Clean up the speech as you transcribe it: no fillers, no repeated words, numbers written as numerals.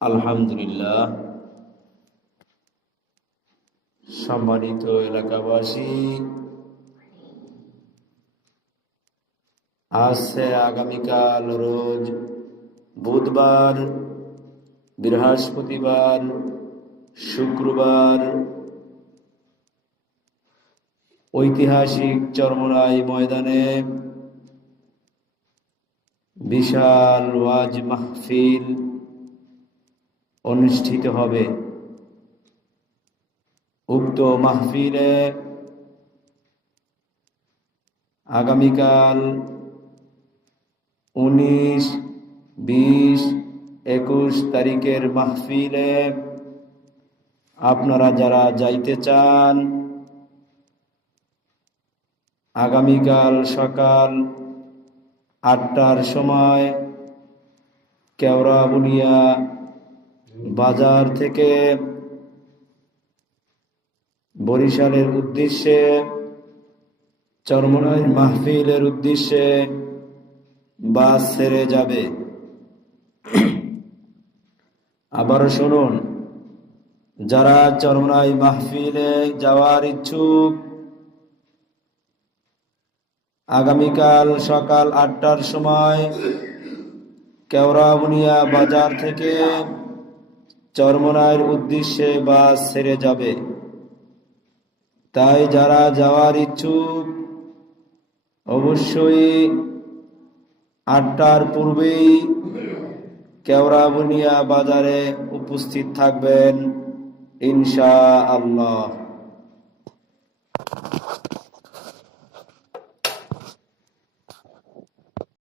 আলহামদুলিল্লাহ। সম্মানিত এলাকাবাসী, আজকে আগামীকাল রোজ বুধবার, বৃহস্পতিবার, শুক্রবার ঐতিহাসিক চরমোনাই ময়দানে বিশাল ওয়াজ মাহফিল অনুষ্ঠিত হবে। উক্ত মাহফিলে আগামীকাল 19, 20, 21 তারিখের মাহফিলে আপনারা যারা যাইতে চান, আগামীকাল সকাল 8টার সময় কেওড়াবুনিয়া বাজার থেকে বরিশালের উদ্দেশ্যে চরমোনাই মাহফিলের উদ্দেশ্যে বাস ছেড়ে যাবে। আবার শুনুন, যারা চরমোনাই মাহফিলে যাওয়ার ইচ্ছুক, আগামীকাল সকাল 8টার সময় কেওড়াবুনিয়া বাজার থেকে চরমোনাইয়ের উদ্দেশ্যে বাস ছেড়ে যাবে। তাই যারা যাওয়ার ইচ্ছুক অবশ্যই 8টার পূর্বেই কেওড়াবুনিয়া বাজারে উপস্থিত থাকবেন ইনশাআল্লাহ।